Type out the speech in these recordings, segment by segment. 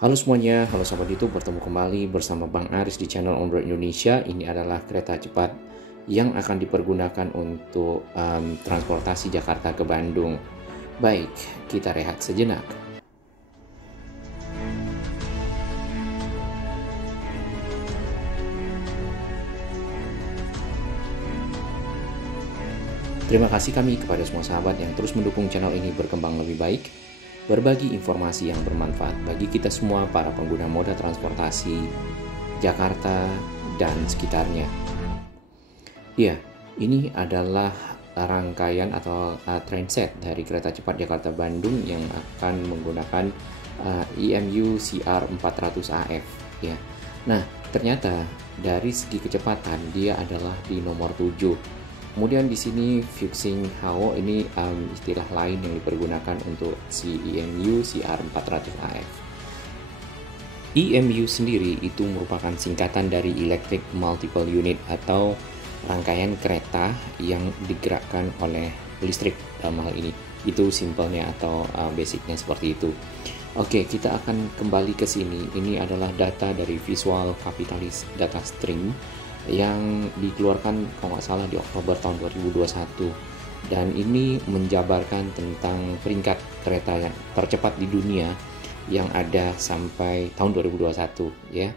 Halo semuanya, halo sahabat YouTube, bertemu kembali bersama Bang Aris di channel On Road Indonesia. Ini adalah kereta cepat yang akan dipergunakan untuk transportasi Jakarta ke Bandung. Baik, kita rehat sejenak. Terima kasih kami kepada semua sahabat yang terus mendukung channel ini berkembang lebih baik, berbagi informasi yang bermanfaat bagi kita semua para pengguna moda transportasi Jakarta dan sekitarnya. Ya, ini adalah rangkaian atau trainset dari kereta cepat Jakarta-Bandung yang akan menggunakan IMU CR 400AF ya. Nah, ternyata dari segi kecepatan dia adalah di nomor 7. Kemudian di sini Fuxing Hao ini istilah lain yang dipergunakan untuk si IMU CR 400AF. IMU sendiri itu merupakan singkatan dari Electric Multiple Unit atau rangkaian kereta yang digerakkan oleh listrik dalam hal ini. Itu simpelnya atau basicnya seperti itu. Oke, kita akan kembali ke sini. Ini adalah data dari Visual Capitalist Data Stream yang dikeluarkan kalau nggak salah di Oktober tahun 2021. Dan ini menjabarkan tentang peringkat kereta yang tercepat di dunia yang ada sampai tahun 2021 ya.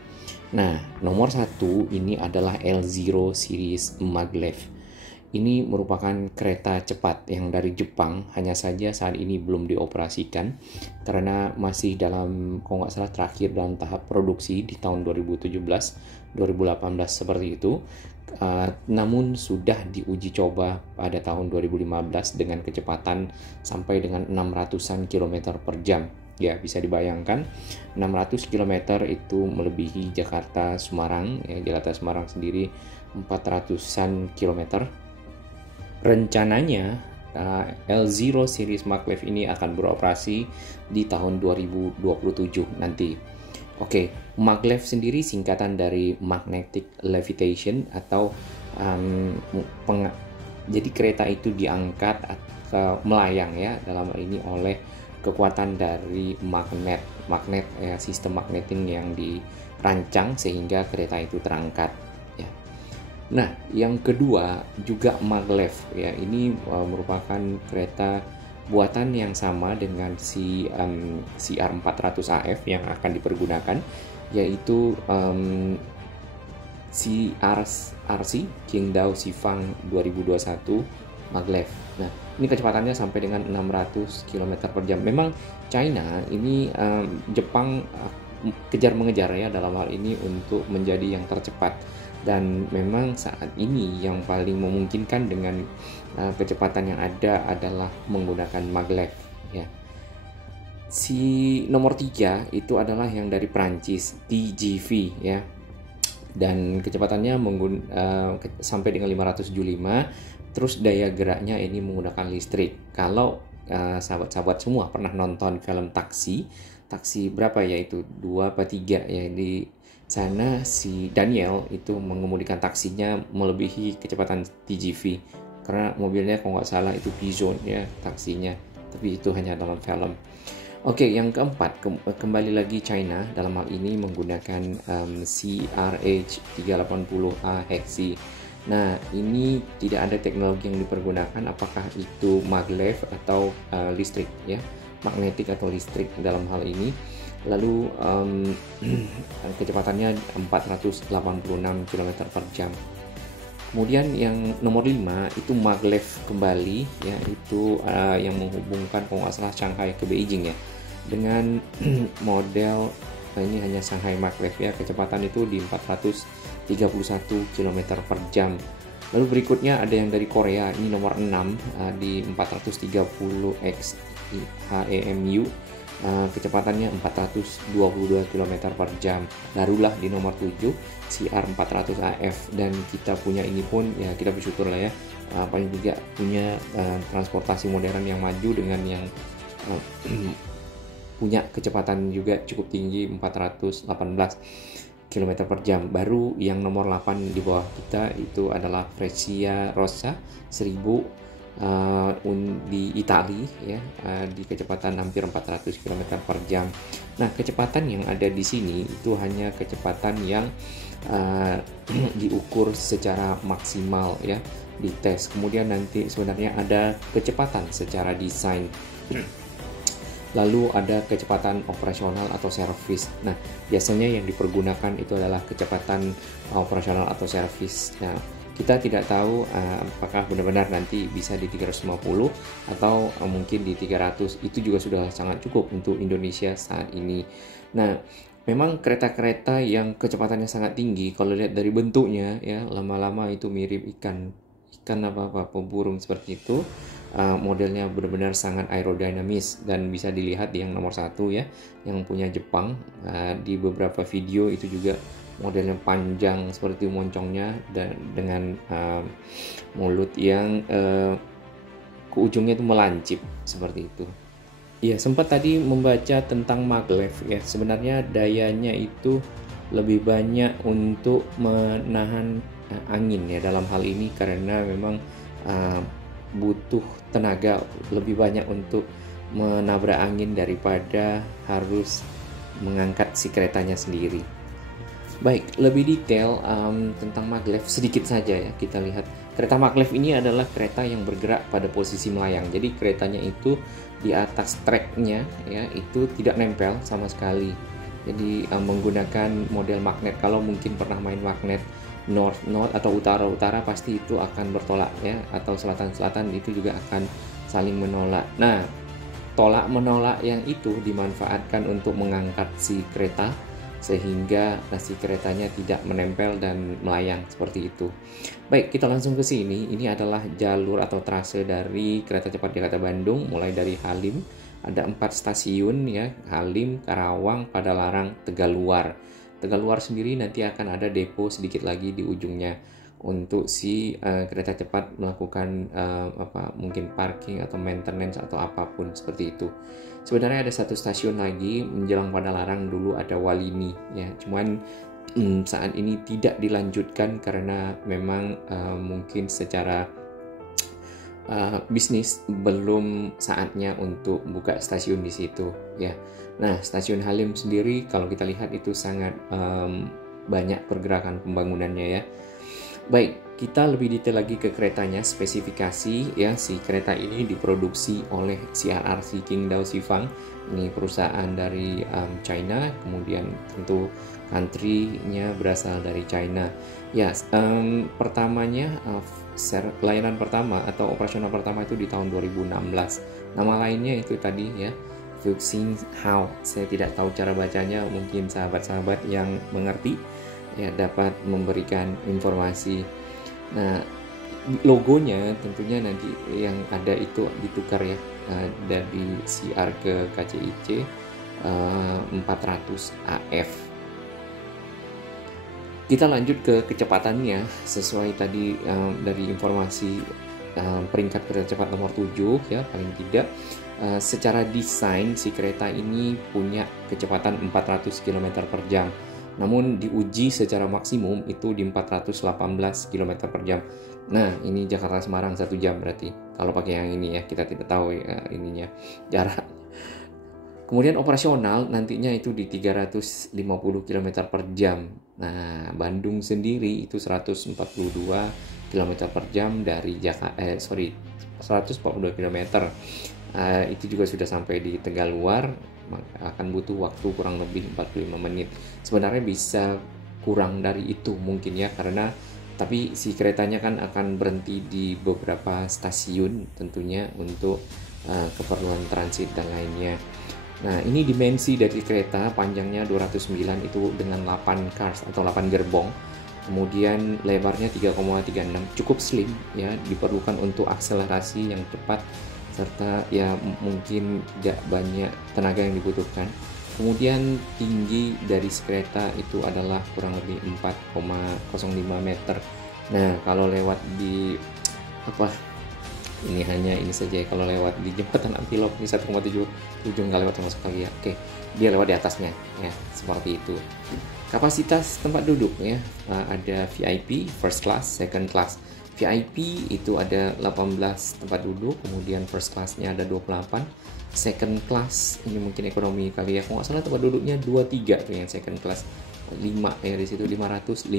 Nah, nomor 1 ini adalah L0 series maglev. Ini merupakan kereta cepat yang dari Jepang, hanya saja saat ini belum dioperasikan karena masih dalam, kalau nggak salah terakhir dalam tahap produksi di tahun 2017-2018 seperti itu. Namun sudah diuji coba pada tahun 2015 dengan kecepatan sampai dengan 600-an km per jam. Ya, bisa dibayangkan 600 km itu melebihi Jakarta Semarang ya. Jakarta Semarang sendiri 400-an km. Rencananya L0 series maglev ini akan beroperasi di tahun 2027 nanti. Oke, maglev sendiri singkatan dari magnetic levitation atau jadi kereta itu diangkat atau melayang ya dalam hal ini oleh kekuatan dari magnet ya, sistem magneting yang dirancang sehingga kereta itu terangkat ya. Nah, yang kedua juga maglev ya, ini merupakan kereta buatan yang sama dengan si CR 400AF yang akan dipergunakan, yaitu CRC Qingdao Xifang 2021 maglev. Nah, ini kecepatannya sampai dengan 600 km per jam. Memang China ini Jepang kejar mengejar ya dalam hal ini untuk menjadi yang tercepat, dan memang saat ini yang paling memungkinkan dengan kecepatan yang ada adalah menggunakan maglev ya. Si nomor 3 itu adalah yang dari Prancis, TGV ya, dan kecepatannya sampai dengan 575. Terus daya geraknya ini menggunakan listrik. Kalau sahabat-sahabat semua pernah nonton film Taksi berapa ya, itu 2 apa 3 ya, di sana si Daniel itu mengemudikan taksinya melebihi kecepatan TGV karena mobilnya kalau nggak salah itu Peugeot ya taksinya, tapi itu hanya dalam film. Oke, yang keempat kembali lagi China dalam hal ini menggunakan CRH 380A Hexi. Nah, ini tidak ada teknologi yang dipergunakan, apakah itu maglev atau listrik ya, magnetik atau listrik dalam hal ini. Lalu kecepatannya 486 km per jam. Kemudian yang nomor 5 itu maglev kembali ya, itu yang menghubungkan kalau nggak salah Shanghai ke Beijing ya, dengan model ini hanya Shanghai maglev ya, kecepatan itu di 431 km per jam. Lalu berikutnya ada yang dari Korea, ini nomor 6 di 430X HEMU, kecepatannya 422 km per jam. Barulah di nomor 7 CR 400AF, dan kita punya ini pun ya kita bersyukur lah ya, paling juga punya transportasi modern yang maju dengan yang punya kecepatan juga cukup tinggi 418 km per jam. Baru yang nomor 8 di bawah kita itu adalah Freccia Rossa 1000 di Italia ya, di kecepatan hampir 400 km per jam. Nah, kecepatan yang ada di sini itu hanya kecepatan yang diukur secara maksimal ya di tes. Kemudian nanti sebenarnya ada kecepatan secara desain. Lalu ada kecepatan operasional atau servis. Nah, biasanya yang dipergunakan itu adalah kecepatan operasional atau servis. Nah, kita tidak tahu apakah benar-benar nanti bisa di 350 atau mungkin di 300. Itu juga sudah sangat cukup untuk Indonesia saat ini. Nah, memang kereta-kereta yang kecepatannya sangat tinggi, kalau lihat dari bentuknya ya, lama-lama itu mirip ikan apa burung seperti itu. Modelnya benar-benar sangat aerodinamis dan bisa dilihat di yang nomor 1 ya, yang punya Jepang. Di beberapa video itu juga modelnya panjang seperti moncongnya dan dengan mulut yang ke ujungnya itu melancip seperti itu. Ya, sempat tadi membaca tentang maglev ya. Sebenarnya dayanya itu lebih banyak untuk menahan angin ya dalam hal ini, karena memang butuh tenaga lebih banyak untuk menabrak angin daripada harus mengangkat si keretanya sendiri. Baik, lebih detail tentang maglev sedikit saja ya, kita lihat. Kereta maglev ini adalah kereta yang bergerak pada posisi melayang. Jadi keretanya itu di atas treknya ya, itu tidak nempel sama sekali. Jadi menggunakan model magnet. Kalau mungkin pernah main magnet north atau utara pasti itu akan bertolak ya, atau selatan itu juga akan saling menolak. Nah, tolak menolak yang itu dimanfaatkan untuk mengangkat si kereta sehingga si keretanya tidak menempel dan melayang seperti itu. Baik, kita langsung ke sini. Ini adalah jalur atau trase dari kereta cepat Jakarta Bandung, mulai dari Halim. Ada 4 stasiun ya, Halim, Karawang, Padalarang, Tegaluar. Tegaluar sendiri nanti akan ada depo sedikit lagi di ujungnya untuk si kereta cepat melakukan mungkin parking atau maintenance atau apapun seperti itu. Sebenarnya ada 1 stasiun lagi menjelang Padalarang, dulu ada Walini ya, cuman saat ini tidak dilanjutkan karena memang mungkin secara bisnis belum saatnya untuk buka stasiun di situ ya. Nah, stasiun Halim sendiri kalau kita lihat itu sangat banyak pergerakan pembangunannya ya. Baik, kita lebih detail lagi ke keretanya, spesifikasi ya. Si kereta ini diproduksi oleh CRRC Qingdao Xifang. Ini perusahaan dari China, kemudian tentu country-nya berasal dari China. Ya, pertamanya layanan pertama atau operasional pertama itu di tahun 2016. Nama lainnya itu tadi ya, Fuxing Hao. Saya tidak tahu cara bacanya, mungkin sahabat-sahabat yang mengerti ya dapat memberikan informasi. Nah, logonya tentunya nanti yang ada itu ditukar ya, dari CR ke KCIC 400 AF. Kita lanjut ke kecepatannya sesuai tadi dari informasi peringkat kereta cepat nomor 7 ya, paling tidak. Secara desain si kereta ini punya kecepatan 400 km per jam. Namun diuji secara maksimum itu di 418 km per jam. Nah, ini Jakarta Semarang 1 jam berarti. Kalau pakai yang ini ya, kita tidak tahu ya, ininya jarak. Kemudian operasional nantinya itu di 350 km per jam. Nah, Bandung sendiri itu 142 km per jam dari 142 km. Itu juga sudah sampai di Tegaluar, akan butuh waktu kurang lebih 45 menit. Sebenarnya bisa kurang dari itu mungkin ya, karena tapi si keretanya kan akan berhenti di beberapa stasiun tentunya untuk keperluan transit dan lainnya. Nah, ini dimensi dari kereta, panjangnya 209 itu dengan 8 cars atau 8 gerbong. Kemudian lebarnya 3,36, cukup slim ya, diperlukan untuk akselerasi yang cepat serta ya mungkin tidak banyak tenaga yang dibutuhkan. Kemudian tinggi dari kereta itu adalah kurang lebih 4,05 meter. Nah, kalau lewat di ini hanya ini saja ya, kalau lewat di jembatan Antilop ini 1,7 nggak lewat sama sekali ya. Oke, dia lewat di atasnya ya, seperti itu. Kapasitas tempat duduk ya, ada VIP, first class, second class. VIP itu ada 18 tempat duduk, kemudian first class-nya ada 28, second class ini mungkin ekonomi kali ya, kalau nggak salah tempat duduknya 23 tuh yang second class, 5 ya di situ 555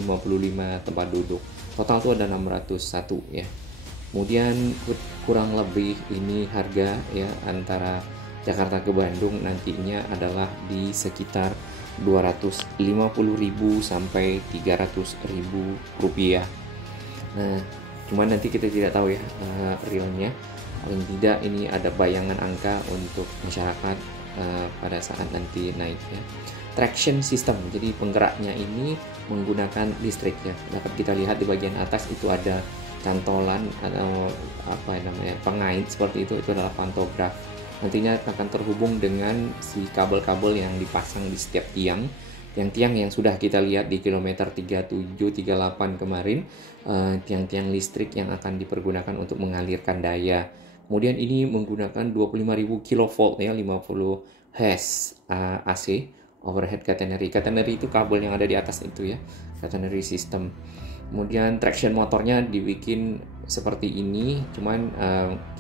tempat duduk. Total tuh ada 601 ya. Kemudian kurang lebih ini harga ya antara Jakarta ke Bandung nantinya adalah di sekitar 250.000 sampai 300.000 rupiah. Nah, cuman nanti kita tidak tahu ya realnya. Paling tidak ini ada bayangan angka untuk masyarakat pada saat nanti naik ya. Traction system, jadi penggeraknya ini menggunakan listrik ya. Dapat kita lihat di bagian atas itu ada cantolan atau apa namanya pengait seperti itu adalah pantograf. Nantinya akan terhubung dengan si kabel-kabel yang dipasang di setiap tiang. Tiang-tiang yang sudah kita lihat di kilometer 37, 38 kemarin, tiang-tiang listrik yang akan dipergunakan untuk mengalirkan daya. Kemudian ini menggunakan 25.000 kV ya, 50 Hz AC, overhead catenary. Catenary itu kabel yang ada di atas itu ya, catenary system. Kemudian traction motornya dibikin seperti ini, cuman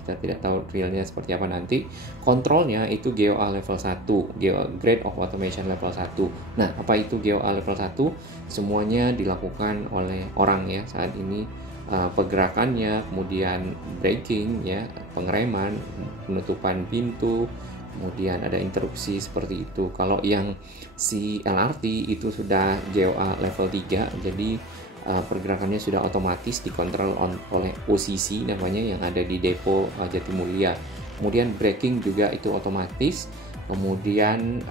kita tidak tahu realnya seperti apa nanti. Kontrolnya itu GOA level 1, Grade of Automation level 1. Nah, apa itu GOA level 1? Semuanya dilakukan oleh orang ya saat ini. Pergerakannya, kemudian braking ya, pengereman, penutupan pintu, kemudian ada interupsi seperti itu. Kalau yang si LRT itu sudah GOA level 3, jadi pergerakannya sudah otomatis dikontrol oleh OCC namanya yang ada di depo Jatimulya. Kemudian braking juga itu otomatis. Kemudian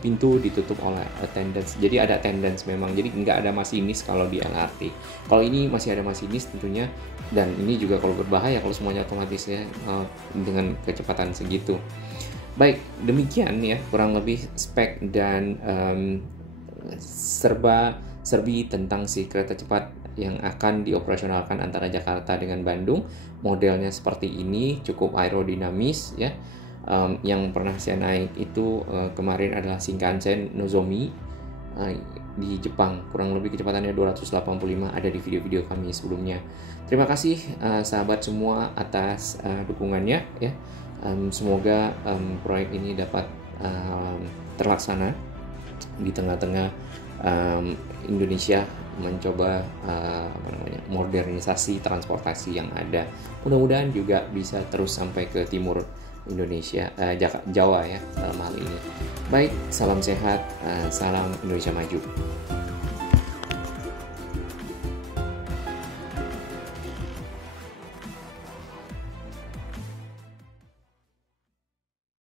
pintu ditutup oleh attendants. Jadi ada attendants memang. Jadi nggak ada masinis kalau di LRT. Kalau ini masih ada masinis tentunya. Dan ini juga kalau berbahaya kalau semuanya otomatis ya dengan kecepatan segitu. Baik, demikian ya kurang lebih spek dan serbi tentang si kereta cepat yang akan dioperasionalkan antara Jakarta dengan Bandung. Modelnya seperti ini, cukup aerodinamis ya. Yang pernah saya naik itu kemarin adalah Shinkansen Nozomi di Jepang, kurang lebih kecepatannya 285, ada di video-video kami sebelumnya. Terima kasih sahabat semua atas dukungannya ya. Semoga proyek ini dapat terlaksana di tengah-tengah Indonesia mencoba modernisasi transportasi yang ada. Mudah-mudahan juga bisa terus sampai ke timur Indonesia, Jawa ya dalam hal ini. Baik, salam sehat, salam Indonesia maju.